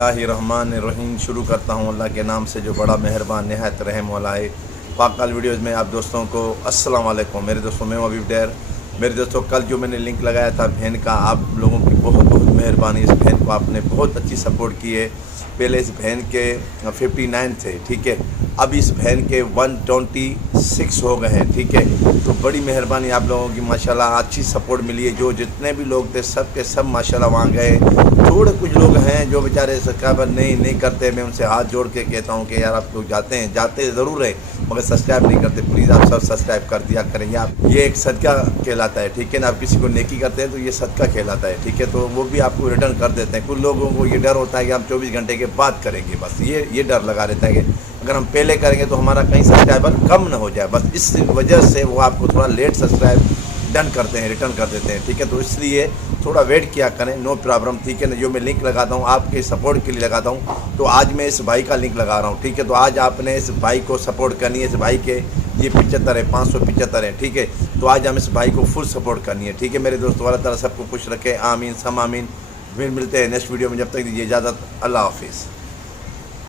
बिस्मिल्लाहिर्रहमानिर्रहीम। शुरू करता हूँ अल्लाह के नाम से जो बड़ा मेहरबान नहायत रहम वाला है। पाकल वीडियोज़ में आप दोस्तों को अस्सलाम वालेकुम। मेरे दोस्तों, मैं अबीब डेर। मेरे दोस्तों, कल जो मैंने लिंक लगाया था वैन का, आप लोगों की बहुत बहुत मेहरबानी। इस वैन को आपने बहुत अच्छी सपोर्ट की है। पहले इस वैन के 59 थे, ठीक है, अब इस वैन के 126 हो गए हैं, ठीक है। तो बड़ी मेहरबानी आप लोगों की, माशाल्लाह अच्छी सपोर्ट मिली है। जो जितने भी लोग थे सब के सब माशाल्लाह वहाँ गए। थोड़े कुछ लोग हैं जो बेचारे सब्सक्राइबर नहीं करते। मैं उनसे हाथ जोड़ के कहता हूँ कि यार आप लोग जाते ज़रूर है मगर सब्सक्राइब नहीं करते। प्लीज़ आप सब सब्सक्राइब कर दिया करें। ये एक सदका कहलाता है, ठीक है ना। आप किसी को नेकी करते हैं तो ये सदका कहलाता है, ठीक है। तो वो भी आपको रिटर्न कर देते हैं। कुछ लोगों को ये डर होता है कि हम 24 घंटे के बाद करेंगे, बस ये डर लगा रहता है कि अगर हम पहले करेंगे तो हमारा कहीं सब्सक्राइबर कम ना हो जाए। बस इस वजह से वो आपको थोड़ा लेट सब्सक्राइब डन करते हैं, रिटर्न कर देते हैं, ठीक है। तो इसलिए थोड़ा वेट किया करें, नो प्रॉब्लम, ठीक है ना। जो मैं लिंक लगाता हूँ आपके सपोर्ट के लिए लगाता हूँ। तो आज मैं इस भाई का लिंक लगा रहा हूँ, ठीक है। तो आज आपने इस भाई को सपोर्ट करनी है। इस भाई के ये 75 है, 575 है, ठीक है। तो आज हम इस भाई को फुल सपोर्ट करनी है, ठीक है। मेरे दोस्तों, अल्लाह ताला सबको खुश रखे, आमीन सम आमीन। फिर मिलते हैं नेक्स्ट वीडियो में। जब तक दीजिए इजाज़त, अल्लाह हाफिज़।